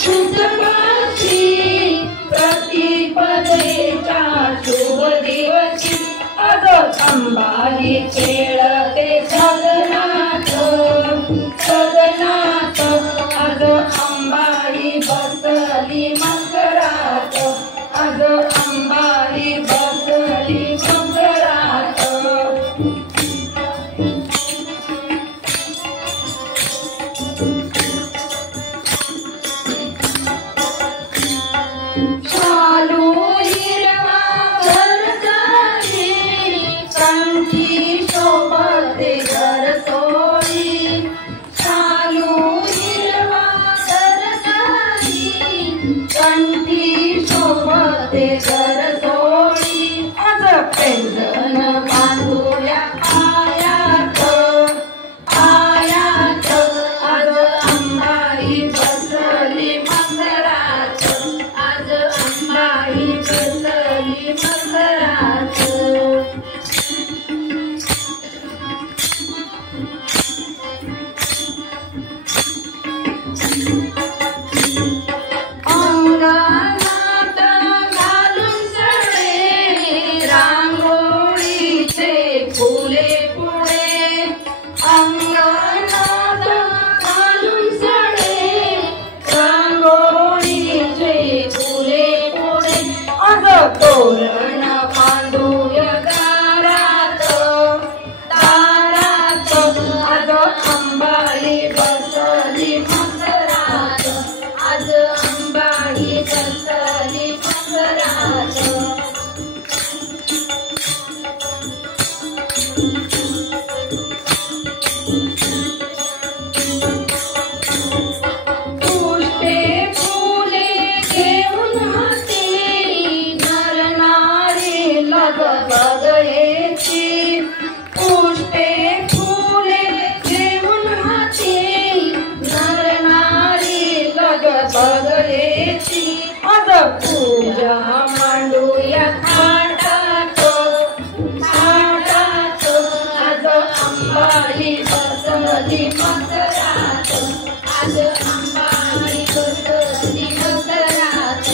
शुभवासी प्रतिपदेच्या शुभ दिवशी आज अंबाई खेळते सदनात सदनात आज अंबाई बसली मकरात आज अंबाई बसली मकरात शालू हिरवा घरदारी कंठी शोभते घर सोळी शालू हिरवा घरदारी कंठी शोभते घर सोळी आज पेंजन बांधूया आयात आयात आज अंबाई बसली मकरात आज अंबाई बसली मकरात अंगणात घालून सडे रांगोळीचे फुले पुढे अंगणात घालून सडे रांगोळीचे फुले पुढे आज तोरण बांधूया दारात दारात आज अंबाई बसली मकरात आज अंबाई बसली मकरात पुष्पे फुले घेऊन हाती नर नारी लगबग येती पुष्पे फुले घेऊन हाती नर नारी लगबग येती आज पूजा मांडूया थाटात थाटात आज अंबाई बसली मकरात आज अंबाई बसली मकरात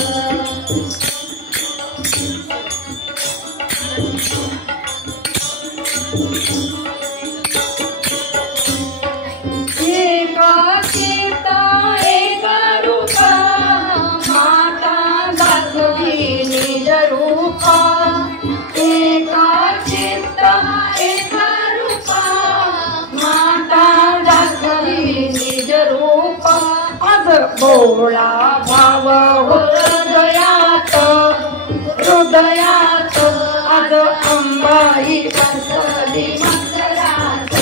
एका चित्ता एका रूपा माता दाखवी निज रूपा एका चित्ता एका रूपा माता दाखवी निज रूपा आज भोळा भाव हृदयात हृदयात आज अंबाई बसली मकरात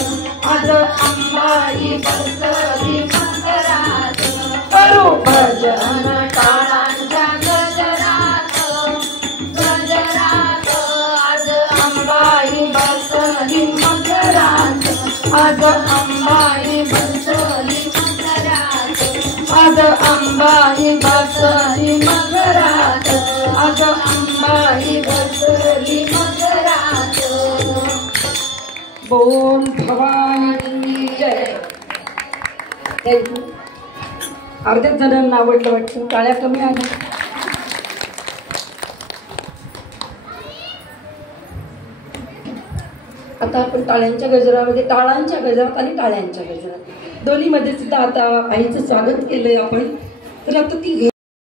आज अंबाई बसली मकरात करू भजन टाळांच्या गजरात गजरात आज अंबाई बसली मकरात आज अंबाई बसली मकरात आज अंबाई बसली मकरात आज अंबाई बसली मकरात बोल भवानी जय. थँक्यू. अर्ध्याच जणांना आवडलं वाटतं टाळ्या कमी आल्या. आता आपण टाळ्यांच्या गजरामध्ये टाळांच्या गजरात आणि टाळ्यांच्या गजरात दोन्हीमध्ये सुद्धा आता आईचं स्वागत केलंय आपण तर आता ती